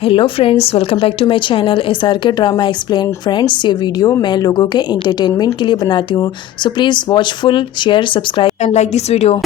Hello friends, welcome back to my channel SRK drama explain. Friends, ये video मैं लोगों के एंटरटेनमेंट के लिए बनाती हूँ, so please watch full, share, subscribe and like this video.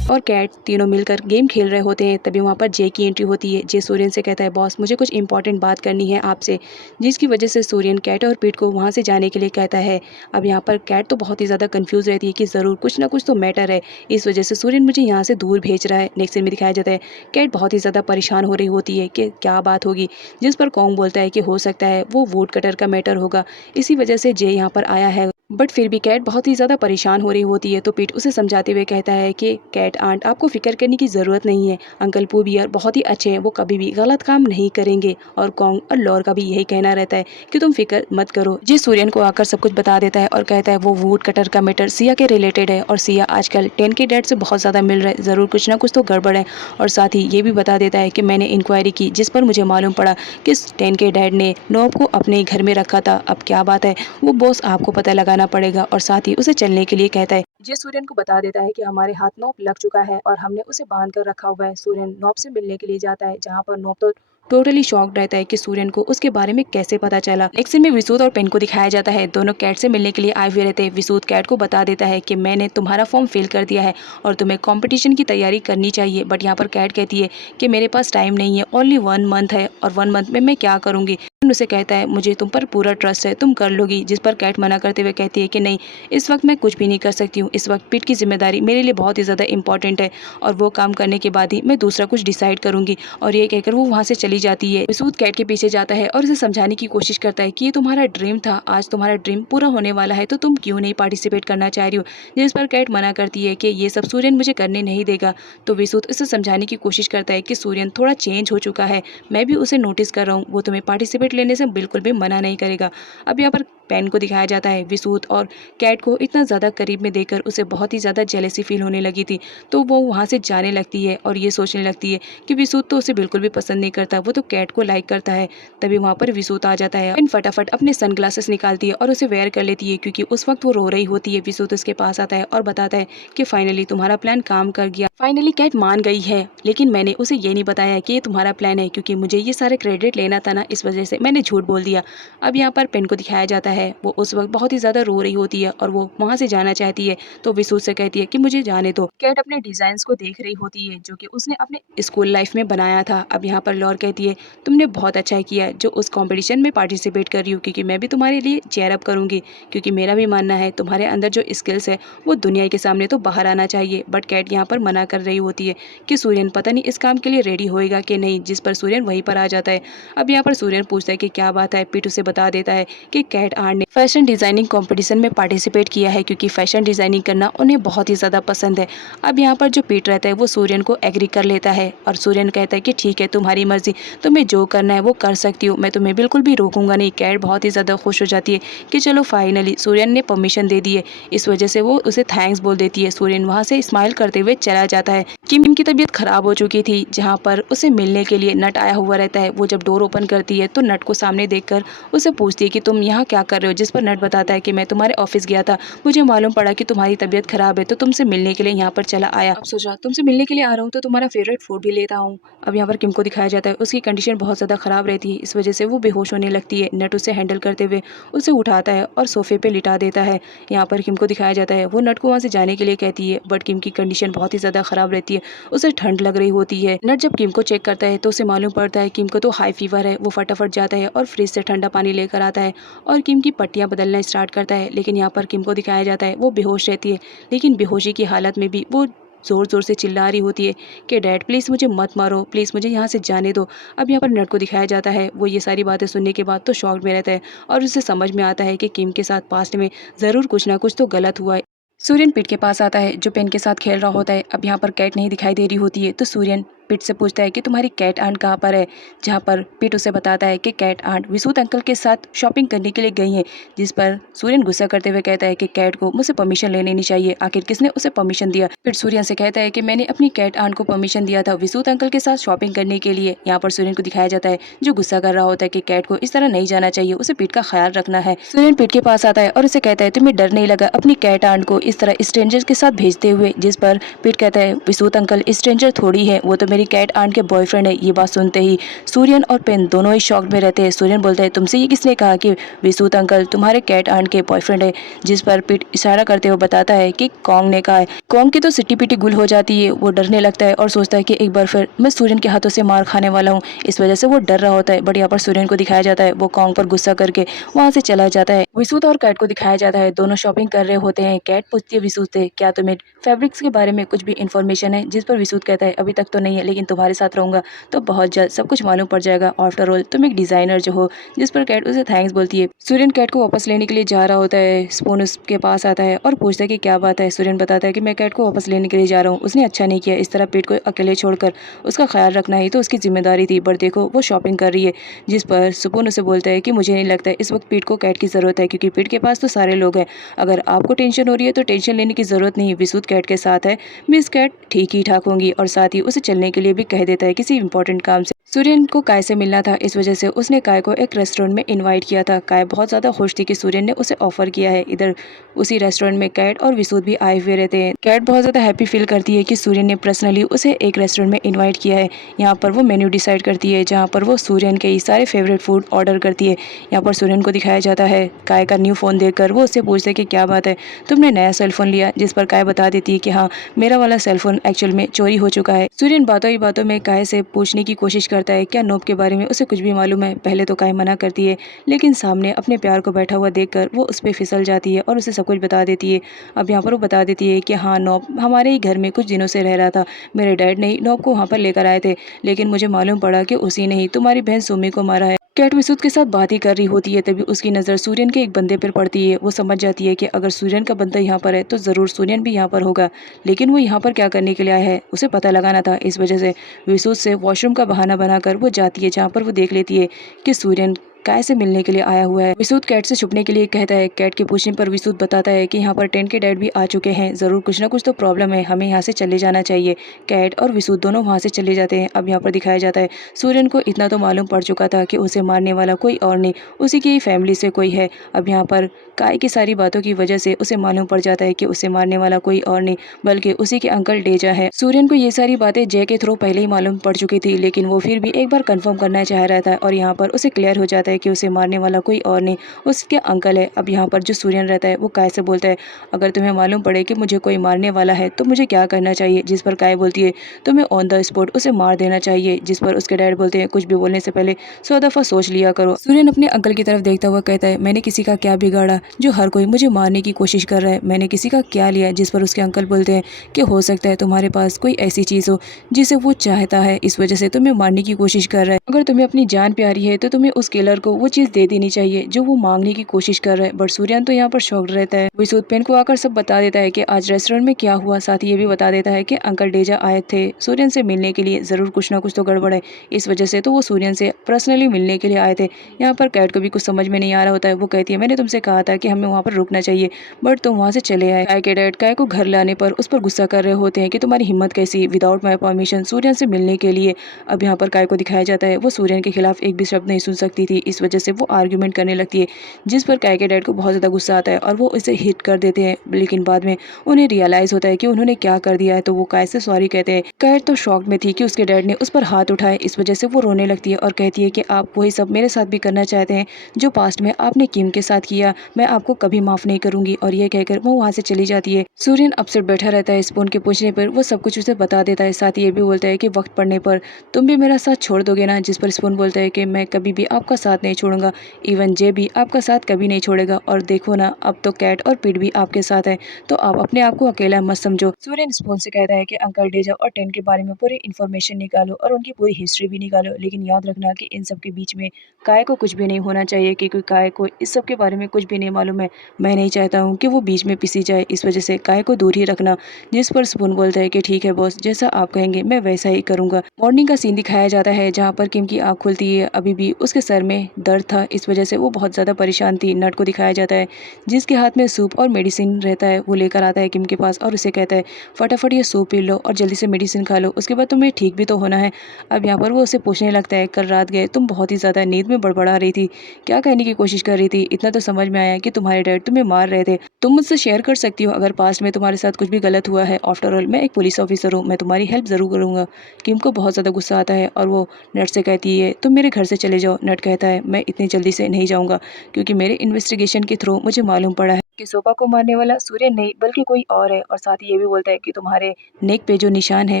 और कैट तीनों मिलकर गेम खेल रहे होते हैं। तभी वहाँ पर जे की एंट्री होती है। जे सूर्यन से कहता है, बॉस मुझे कुछ इंपॉर्टेंट बात करनी है आपसे, जिसकी वजह से सूर्यन कैट और पीट को वहाँ से जाने के लिए कहता है। अब यहाँ पर कैट तो बहुत ही ज़्यादा कंफ्यूज रहती है कि ज़रूर कुछ ना कुछ तो मैटर है, इस वजह से सूर्यन मुझे यहाँ से दूर भेज रहा है। नेक्स्ट सीन में दिखाया जाता है कैट बहुत ही ज़्यादा परेशान हो रही होती है कि क्या बात होगी, जिस पर कॉन्ग बोलता है कि हो सकता है वो वुड कटर का मैटर होगा, इसी वजह से जे यहाँ पर आया है। बट फिर भी कैट बहुत ही ज़्यादा परेशान हो रही होती है। तो पीट उसे समझाते हुए कहता है कि कैट आंट, आपको फिक्र करने की ज़रूरत नहीं है, अंकल पू बियर बहुत ही अच्छे हैं, वो कभी भी गलत काम नहीं करेंगे। और कॉन्ग और लॉर का भी यही कहना रहता है कि तुम फिक्र मत करो। जी सूर्यन को आकर सब कुछ बता देता है और कहता है वो वुड कटर का मैटर सिया के रिलेटेड है, और सिया आजकल 10 के डैड से बहुत ज़्यादा मिल रहा है, ज़रूर कुछ ना कुछ तो गड़बड़ है। और साथ ही ये भी बता देता है कि मैंने इंक्वायरी की, जिस पर मुझे मालूम पड़ा कि 10 के डैड ने नॉब को अपने घर में रखा था। अब क्या बात है वो बॉस आपको पता लगाना पड़ेगा। और साथ ही उसे चलने के लिए कहता है। जे सूर्यन को बता देता है कि हमारे हाथ नॉब लग चुका है और हमने उसे बांध कर रखा हुआ है। सूर्यन नॉब से मिलने के लिए जाता है, जहाँ पर नॉब तो टोटली शॉक्ड रहता है कि सूर्यन को उसके बारे में कैसे पता चला। नेक्स्ट सीन में विसूत और पेन को दिखाया जाता है। दोनों कैट से मिलने के लिए आए हुए रहते हैं। विसूत कैट को बता देता है कि मैंने तुम्हारा फॉर्म फिल कर दिया है और तुम्हें कंपटीशन की तैयारी करनी चाहिए। बट यहाँ पर कैट कहती है कि मेरे पास टाइम नहीं है, ओनली 1 मंथ है, और 1 मंथ में मैं क्या करूँगी। उसे कहता है मुझे तुम पर पूरा ट्रस्ट है, तुम कर लोगी। जिस पर कैट मना करते हुए कहती है कि नहीं, इस वक्त मैं कुछ भी नहीं कर सकती हूँ, इस वक्त पीठ की जिम्मेदारी मेरे लिए बहुत ही ज़्यादा इंपॉर्टेंट है, और वो काम करने के बाद ही मैं दूसरा कुछ डिसाइड करूंगी। और ये कहकर वो वहाँ से चली जाती है। विसूत कैट के पीछे जाता है और उसे समझाने की कोशिश करता है कि ये तुम्हारा ड्रीम था, आज तुम्हारा ड्रीम पूरा होने वाला है, तो तुम क्यों नहीं पार्टिसिपेट करना चाह रही हो। जिस पर कैट मना करती है कि ये सब सूर्यन मुझे करने नहीं देगा। तो विसूत उसे समझाने की कोशिश करता है कि सूर्यन थोड़ा चेंज हो चुका है, मैं भी उसे नोटिस कर रहा हूँ, वो तुम्हें पार्टिसिपेट लेने से बिल्कुल भी मना नहीं करेगा। अब यहाँ पर पेन को दिखाया जाता है। विसूत और कैट को इतना ज़्यादा करीब में देखकर उसे बहुत ही ज़्यादा जेलसी फील होने लगी थी, तो वो वहाँ से जाने लगती है और ये सोचने लगती है कि विसूत तो उसे बिल्कुल भी पसंद नहीं करता, वो तो कैट को लाइक करता है। तभी वहाँ पर विसूत आ जाता है। पेन फटाफट अपने सनग्लासेस निकालती है और उसे वेयर कर लेती है, क्योंकि उस वक्त वो रो रही होती है। विसूत उसके पास आता है और बताता है कि फाइनली तुम्हारा प्लान काम कर गया, फाइनली कैट मान गई है, लेकिन मैंने उसे ये नहीं बताया कि ये तुम्हारा प्लान है, क्योंकि मुझे ये सारे क्रेडिट लेना था ना, इस वजह से मैंने झूठ बोल दिया। अब यहाँ पर पेन को दिखाया जाता है। वो उस वक्त बहुत ही ज़्यादा रो रही होती है और वो वहाँ से जाना चाहती है, तो विसूत से कहती है कि मुझे जाने दो। कैट अपने डिज़ाइंस को देख रही होती है जो कि उसने अपने स्कूल लाइफ में बनाया था। अब यहाँ पर लॉर कहती है तुमने बहुत अच्छा किया जो उस कंपटीशन में पार्टिसिपेट कर रही हो, क्योंकि मैं भी तुम्हारे लिए चेयर अप करूँगी, क्योंकि मेरा भी मानना है तुम्हारे अंदर जो स्किल्स है वो दुनिया के सामने तो बाहर आना चाहिए। बट कैट यहाँ पर मना कर रही होती है कि सूर्यन पता नहीं इस काम के लिए रेडी होएगा कि नहीं, जिस पर सूर्यन वहीं पर आ जाता है। अब यहाँ पर सूर्यन पूछता है कि क्या बात है। पीट उसे बता देता है कि कैट आर्ट ने फैशन डिज़ाइनिंग कंपटीशन में पार्टिसिपेट किया है, क्योंकि फैशन डिज़ाइनिंग करना उन्हें बहुत ही ज़्यादा पसंद है। अब यहाँ पर जो पीट रहता है वो सूर्यन को एग्री कर लेता है, और सूर्यन कहता है कि ठीक है तुम्हारी मर्जी, तुम्हें जो करना है वो कर सकती हो, मैं तुम्हें बिल्कुल भी रोकूंगा नहीं। कैट बहुत ही ज़्यादा खुश हो जाती है कि चलो फाइनली सूर्यन ने परमिशन दे दी है, इस वजह से वो उसे थैंक्स बोल देती है। सूर्यन वहाँ से स्माइल करते हुए चला जाता है। किम की तबीयत खराब हो चुकी थी, जहाँ पर उसे मिलने के लिए नट आया हुआ रहता है। वो जब डोर ओपन करती है तो नट को सामने देखकर उसे पूछती है कि तुम यहाँ क्या कर रहे हो, जिस पर नट बताता है कि मैं तुम्हारे ऑफिस गया था, मुझे मालूम पड़ा कि तुम्हारी तबीयत खराब है, तो तुमसे मिलने के लिए यहाँ पर चला आया। अब सोचा तुमसे मिलने के लिए आ रहा हूँ तो तुम्हारा फेवरेट फूड भी लेता हूँ। अब यहाँ पर किम को दिखाया जाता है, उसकी कंडीशन बहुत ज़्यादा खराब रहती है, इस वजह से वो बेहोश होने लगती है। नट उसे हैंडल करते हुए उसे उठाता है और सोफे पे लिटा देता है। यहाँ पर किम को दिखाया जाता है, वो नट को वहाँ से जाने के लिए कहती है, बट किम की कंडीशन बहुत ही ज़्यादा खराब रहती है, उसे ठंड लग रही होती है। नट जब किम को चेक करता है तो उसे मालूम पड़ता है किम को तो हाई फीवर है। वो फटाफट जाता है और फ्रिज से ठंडा पानी लेकर आता है और किम की पट्टियाँ बदलना स्टार्ट करता है। लेकिन यहाँ पर किम को दिखाया जाता है वो बेहोश रहती है, लेकिन बेहोशी की हालत में भी वो ज़ोर ज़ोर से चिल्ला रही होती है कि डैड प्लीज़ मुझे मत मारो, प्लीज़ मुझे यहाँ से जाने दो। अब यहाँ पर नट को दिखाया जाता है, वो ये सारी बातें सुनने के बाद तो शॉक में रहता है और उसे समझ में आता है कि किम के साथ पास्ट में ज़रूर कुछ ना कुछ तो गलत हुआ है। सूर्यन पीट के पास आता है जो पेन के साथ खेल रहा होता है। अब यहाँ पर कैट नहीं दिखाई दे रही होती है, तो सूर्यन पीट से पूछता है कि तुम्हारी कैट आंट कहाँ पर है, जहाँ पर पीट उसे बताता है कि कैट आंट विसूत अंकल के साथ शॉपिंग करने के लिए गई हैं। जिस पर सूर्यन गुस्सा करते हुए कहता है कि कैट को मुझसे परमिशन ले लेनी चाहिए, आखिर किसने उसे परमिशन दिया। फिर सूर्यन से कहता है कि मैंने अपनी कैट आंट को परमिशन दिया था विसूत अंकल के साथ शॉपिंग करने के लिए। यहाँ पर सूर्यन को दिखाया जाता है जो गुस्सा कर रहा होता है कि कैट को इस तरह नहीं जाना चाहिए, उसे पीट का ख्याल रखना है। सूर्यन पीट के पास आता है और उसे कहता है तुम्हें डर नहीं लगा अपनी कैट आंट को इस तरह स्ट्रेंजर के साथ भेजते हुए। जिस पर पीट कहता है विसूत अंकल स्ट्रेंजर थोड़ी है, वो तो मेरी मेरी कैट आंट के बॉयफ्रेंड है। ये बात सुनते ही सूर्यन और पेन दोनों ही शॉक में रहते हैं। सूर्यन बोलता है, तुमसे ये किसने कहा कि विसूत अंकल तुम्हारे कैट आंट के बॉयफ्रेंड है? जिस पर पीट इशारा करते हुए बताता है कि कॉन्ग ने कहा है। कॉन्ग की तो सिट्टी पिटी गुल हो जाती है। वो डरने लगता है और सोचता है कि एक बार फिर मैं सूर्यन के हाथों से मार खाने वाला हूँ। इस वजह से वो डर रहा होता है। बट यहाँ पर सूर्यन को दिखाया जाता है, वो कॉन्ग पर गुस्सा करके वहाँ से चला जाता है। विसूत और कैट को दिखाया जाता है, दोनों शॉपिंग कर रहे होते हैं। कैट पूछती है विसूत से, क्या तुम्हें फैब्रिक्स के बारे में कुछ भी इन्फॉर्मेशन है? जिस पर विसूत कहता है, अभी तक तो नहीं है, लेकिन तुम्हारे साथ रहूंगा तो बहुत जल्द सब कुछ मालूम पड़ जाएगा। आफ्टर ऑल तुम एक डिजाइनर जो हो। जिस पर कैट उसे थैंक्स बोलती है। सूर्यन कैट को वापस लेने के लिए जा रहा होता है। स्पून उसके पास आता है और पूछता है कि क्या बात है। सूर्यन बताता है कि मैं कैट को वापस लेने के लिए जा रहा हूँ। उसने अच्छा नहीं किया, इस तरह पेट को अकेले छोड़कर उसका ख्याल रखना ही तो उसकी जिम्मेदारी थी। बट देखो वो शॉपिंग कर रही है। जिस पर सुपून उसे बोलता है कि मुझे नहीं लगता इस वक्त पीट को कैट की ज़रूरत है, क्योंकि पीट के पास तो सारे लोग हैं। अगर आपको टेंशन हो रही है तो टेंशन लेने की ज़रूरत नहीं, विसूत कैट के साथ है। मिस कैट ठीक ही ठाक होंगी। और साथ ही उसे चलने के लिए भी कह देता है किसी इंपॉर्टेंट काम से। सूर्यन को काय से मिलना था, इस वजह से उसने काय को एक रेस्टोरेंट में इनवाइट किया था। काय बहुत ज़्यादा खुश थी कि सूर्यन ने उसे ऑफर किया है। इधर उसी रेस्टोरेंट में कैट और विसूत भी आए हुए रहते हैं। कैट बहुत ज़्यादा हैप्पी फील करती है कि सूर्यन ने पर्सनली उसे एक रेस्टोरेंट में इन्वाइट किया है। यहाँ पर वो मेन्यू डिसाइड करती है, जहाँ पर वो सूर्यन के ही सारे फेवरेट फूड ऑर्डर करती है। यहाँ पर सूर्यन को दिखाया जाता है काय का न्यू फ़ोन देखकर वो उससे पूछते कि क्या बात है, तुमने नया सेलफोन लिया? जिस पर काय बता देती है कि हाँ, मेरा वाला सेलफोन एक्चुअल में चोरी हो चुका है। सूर्यन बातों ही बातों में काय से पूछने की कोशिश करता है क्या नोब के बारे में उसे कुछ भी मालूम है। पहले तो काय मना करती है, लेकिन सामने अपने प्यार को बैठा हुआ देखकर वो उस पर फिसल जाती है और उसे सब कुछ बता देती है। अब यहाँ पर वो बता देती है कि हाँ, नोब हमारे ही घर में कुछ दिनों से रह रहा था। मेरे डैड ने ही नोब को वहाँ पर लेकर आए थे, लेकिन मुझे मालूम पड़ा कि उसी ने ही तुम्हारी बहन सुमी को मारा है। कैट विसूत के साथ बात ही कर रही होती है, तभी उसकी नज़र सूर्यन के एक बंदे पर पड़ती है। वो समझ जाती है कि अगर सूर्यन का बंदा यहाँ पर है तो ज़रूर सूर्यन भी यहाँ पर होगा, लेकिन वो यहाँ पर क्या करने के लिए आया है उसे पता लगाना था। इस वजह से विसूत से वॉशरूम का बहाना बनाकर वो जाती है, जहाँ पर वो देख लेती है कि सूर्यन काय से मिलने के लिए आया हुआ है। विसूत कैट से छुपने के लिए कहता है। कैट के पूछने पर विसूत बताता है कि यहाँ पर टेन के डैड भी आ चुके हैं, ज़रूर कुछ ना कुछ तो प्रॉब्लम है, हमें यहाँ से चले जाना चाहिए। कैट और विसूत दोनों वहाँ से चले जाते हैं। अब यहाँ पर दिखाया जाता है सूर्यन को इतना तो मालूम पड़ चुका था कि उसे मारने वाला कोई और नहीं, उसी की फैमिली से कोई है। अब यहाँ पर काय की सारी बातों की वजह से उसे मालूम पड़ जाता है कि उसे मारने वाला कोई और नहीं बल्कि उसी के अंकल डेजा है। सूर्यन को ये सारी बातें जय के थ्रू पहले ही मालूम पड़ चुकी थी, लेकिन वो फिर भी एक बार कंफर्म करना चाह रहा था और यहाँ पर उसे क्लियर हो जाता है कि उसे मारने वाला कोई और नहीं, उसके अंकल है। अब यहाँ पर जो सूर्यन रहता है वो काय से बोलता है, अगर तुम्हें मालूम पड़े कि मुझे कोई मारने वाला है तो मुझे क्या करना चाहिए? जिस पर काय बोलती है, तुम्हें ऑन द स्पॉट उसे मार देना चाहिए। जिस पर उसके डैड बोलते हैं, कुछ भी बोलने से पहले 100 दफ़ा सोच लिया करो। सूर्यन अपने अंकल की तरफ देखता हुआ कहता है, मैंने किसी का क्या बिगाड़ा जो हर कोई मुझे मारने की कोशिश कर रहा है? मैंने किसी का क्या लिया? जिस पर उसके अंकल बोलते हैं कि हो सकता है तुम्हारे पास कोई ऐसी चीज़ हो जिसे वो चाहता है, इस वजह से तुम्हें मारने की कोशिश कर रहा है। अगर तुम्हें अपनी जान प्यारी है तो तुम्हें उस किलर को वो चीज़ दे देनी चाहिए जो वो मांगने की कोशिश कर रहा है। बट सूर्यन तो यहाँ पर शॉक्ड रहता है। विसूत पेन को आकर सब बता देता है कि आज रेस्टोरेंट में क्या हुआ। साथ ही ये भी बता देता है कि अंकल डेजा आए थे सूर्यन से मिलने के लिए, ज़रूर कुछ ना कुछ तो गड़बड़ है, इस वजह से तो वो सूर्यन से पर्सनली मिलने के लिए आए थे। यहाँ पर कैट को भी कुछ समझ में नहीं आ रहा होता है। वो कहती है, मैंने तुमसे कहा था कि हमें वहाँ पर रुकना चाहिए, बट तुम वहाँ से चले आए। काय के डैड काय को घर लाने पर उस पर गुस्सा कर रहे होते हैं कि तुम्हारी हिम्मत कैसी विदाउट माई परमिशन सूर्यन से मिलने के लिए। अब यहाँ पर काय को दिखाया जाता है वो सूर्यन के खिलाफ एक भी शब्द नहीं सुन सकती थी, इस वजह से वो आर्ग्यूमेंट करने लगती है। जिस पर काय के डैड को बहुत ज़्यादा गुस्सा आता है और वो इसे हिट कर देते हैं, लेकिन बाद में उन्हें रियलाइज़ होता है कि उन्होंने क्या कर दिया है, तो वो काय से सॉरी कहते हैं। कैट तो शॉक में थी कि उसके डैड ने उस पर हाथ उठाए, इस वजह से वो रोने लगती है और कहती है कि आप वही सब मेरे साथ भी करना चाहते हैं जो पास्ट में आपने किम के साथ किया, मैं आपको कभी माफ़ नहीं करूँगी। और ये कहकर वो वहाँ से चली जाती है। सूर्यन अपसेट बैठा रहता है। स्पून के पूछने पर वो सब कुछ उसे बता देता है। साथ ही ये भी बोलता है कि वक्त पड़ने पर तुम भी मेरा साथ छोड़ दोगे ना? जिस पर स्पून बोलता है कि मैं कभी भी आपका साथ नहीं छोड़ूंगा, इवन जे भी आपका साथ कभी नहीं छोड़ेगा। और देखो ना, अब तो कैट और पीट भी आपके साथ है, तो आप अपने आप को अकेला मत समझो। सूर्यन स्पून से कहता है कि अंकल डेजा और टेन के बारे में पूरी इन्फॉर्मेशन निकालो और उनकी पूरी हिस्ट्री भी निकालो, लेकिन याद रखना कि इन सब के बीच में काय को कुछ भी नहीं होना चाहिए, क्योंकि काय को इस सब के बारे में कुछ भी नहीं मालूम है। मैं नहीं चाहता हूँ कि वो बीच में पिसी जाए, इस वजह से काय को दूर ही रखना। जिस पर स्पून बोलता है कि ठीक है बॉस, जैसा आप कहेंगे मैं वैसा ही करूँगा। मॉर्निंग का सीन दिखाया जाता है जहाँ पर किम की आँख खुलती है। अभी भी उसके सर में दर्द था, इस वजह से वो बहुत ज़्यादा परेशान थी। नट को दिखाया जाता है जिसके हाथ में सूप और मेडिसिन रहता है, वो लेकर आता है किम के पास और उसे कहता है फटाफट ये सूप पी लो और जल्दी से मेडिसिन खा लो, उसके बाद तुम्हें ठीक भी तो होना है। अब यहाँ पर वो उसे पूछने लगता है कल रात गए तुम बहुत ही ज़्यादा नींद में बड़बड़ा रही थी, क्या कहने की कोशिश कर रही थी? इतना तो समझ में आया कि तुम्हारे डैड तुम्हें मार रहे थे। तुम मुझसे शेयर कर सकती हो अगर पास्ट में तुम्हारे साथ कुछ भी गलत हुआ है। आफ्टर ऑल मैं एक पुलिस ऑफिसर हूँ, मैं तुम्हारी हेल्प ज़रूर करूँगा। किम को बहुत ज़्यादा गुस्सा आता है और वो नट से कहती है तुम मेरे घर से चले जाओ। नट कहता है मैं इतनी जल्दी से नहीं जाऊँगा, क्योंकि मेरे इन्वेस्टिगेशन के थ्रू मुझे मालूम पड़ा है कि सोपा को मारने वाला सूर्य नहीं बल्कि कोई और है। और साथ ही ये भी बोलता है कि तुम्हारे नेक पे जो निशान है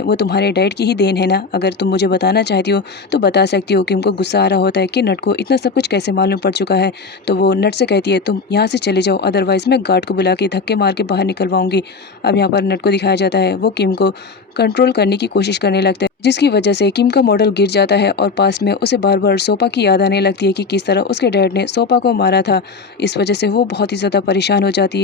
वो तुम्हारे डैड की ही देन है ना, अगर तुम मुझे बताना चाहती हो तो बता सकती हो। किम को गुस्सा आ रहा होता है कि नट को इतना सब कुछ कैसे मालूम पड़ चुका है, तो वो नट से कहती है तुम यहाँ से चले जाओ, अदरवाइज़ मैं गार्ड को बुला के धक्के मार के बाहर निकलवाऊंगी। अब यहाँ पर नट को दिखाया जाता है वो किम को कंट्रोल करने की कोशिश करने लगता है, जिसकी वजह से किम का मॉडल गिर जाता है और पास में उसे बार बार सोपा की याद आने लगती है कि किस तरह उसके डैड ने सोपा को मारा था। इस वजह से वो बहुत ही ज़्यादा परेशान हो जाती है।